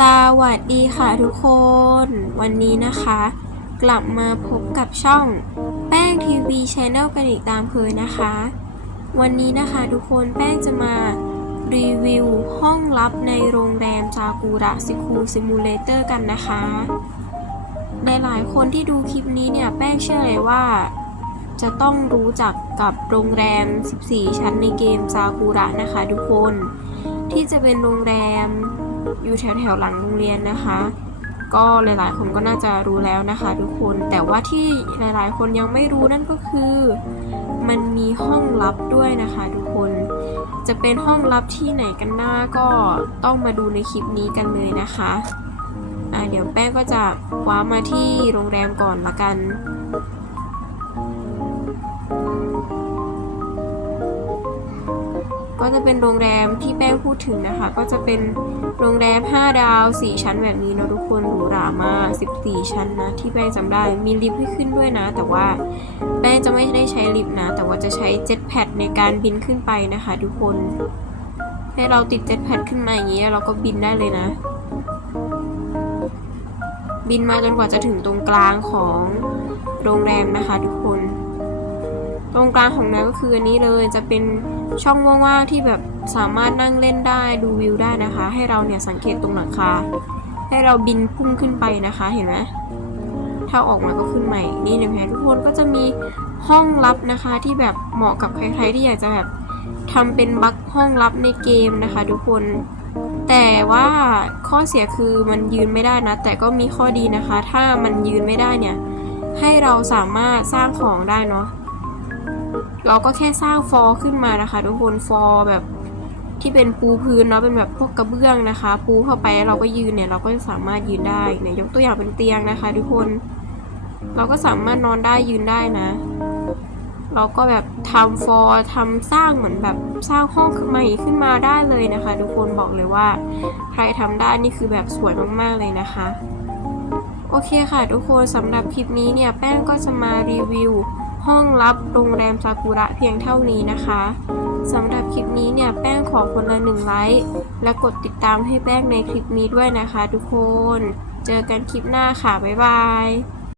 สวัสดีค่ะทุกคน วันนี้นะคะ กลับมาพบกับช่องแป้งทีวีชแนลกันอีกตามเคยนะคะ วันนี้นะคะทุกคนแป้งจะมารีวิวห้องลับในโรงแรมจากูระซิคูซิมูเลเตอร์กันนะคะในหลายๆคนที่ดูคลิปนี้เนี่ยแป้งเชื่อเลยว่า จะต้องรู้จักกับโรงแรม 14 ชั้นในเกมซากุระนะคะทุกคน ที่จะเป็นโรงแรม อยู่แถวแถวๆหลังโรงเรียนนะคะ ก็หลายๆ คนก็น่าจะรู้แล้วนะคะทุกคนแต่ว่าที่หลายๆ คนยังไม่รู้นั่นก็คือ มันมีห้องลับด้วยนะคะ ทุกคนจะเป็นห้องลับที่ไหนกันหน้าก็ต้องมาดูในคลิปนี้กันเลยนะคะอะเดี๋ยวแป้งก็จะคว้ามาที่โรงแรมก่อนละกัน ก็จะเป็นโรงแรมที่แป้งพูดถึงนะคะ ก็จะเป็นโรงแรม 5 ดาว 4 ชั้นแบบนี้เนาะทุกคนหรูหรามาก 14 ชั้นนะ ที่แป้งจำได้มีลิฟต์ให้ขึ้นด้วยนะ แต่ว่าแป้งจะไม่ได้ใช้ลิฟต์นะ แต่ว่าจะใช้เจ็ตแพดในการบินขึ้นไปนะคะ ทุกคน ให้เราติดเจ็ตแพดขึ้นมาอย่างนี้เราก็บินได้เลยนะ บินมาจนกว่าจะถึงตรงกลางของโรงแรมนะคะ ทุกคน ตรงกลางของนั้นก็คืออันนี้เลยจะเป็นช่องว่างๆที่แบบสามารถนั่งเล่นได้ดูวิวได้นะคะ ให้เราเนี่ยสังเกตตรงหลังคา ให้เราบินพุ่งขึ้นไปนะคะเห็นไหมถ้าออกมาก็ขึ้นใหม่นี่นะคะทุกคนก็จะมีห้องลับนะคะที่แบบเหมาะกับใครๆที่อยากจะแบบทำเป็นบั๊กห้องลับในเกมนะคะ ทุกคน แต่ว่าข้อเสียคือมันยืนไม่ได้นะ แต่ก็มีข้อดีนะคะ ถ้ามันยืนไม่ได้เนี่ย ให้เราสามารถสร้างของได้เนาะ เราก็แค่สร้างฟอร์ขึ้นมานะคะ ทุกคนฟอร์แบบที่เป็นปูพื้นเนาะเป็นแบบพวกกระเบื้องนะคะ ปูเข้าไปเราก็ยืนเนี่ยเราก็สามารถยืนได้เนี่ยยกตัวอย่างเป็นเตียงนะคะ ทุกคนเราก็สามารถนอนได้ยืนได้นะ เราก็แบบทำฟอร์ทำสร้างเหมือนแบบสร้างห้องขึ้นมาขึ้นมาได้เลยนะคะ ทุกคนบอกเลยว่า ใครทำได้นี่คือแบบสวยมากๆเลยนะคะ โอเคค่ะ ทุกคนสำหรับคลิปนี้เนี่ยแป้งก็จะมารีวิว ห้องลับโรงแรมซากุระเพียงเท่านี้นะคะสำหรับคลิปนี้เนี่ยแป้งขอคนละหนึ่งไลค์และกดติดตามให้แป้งในคลิปนี้ด้วยนะคะ ทุกคน เจอกันคลิปหน้าค่ะ บ๊ายบาย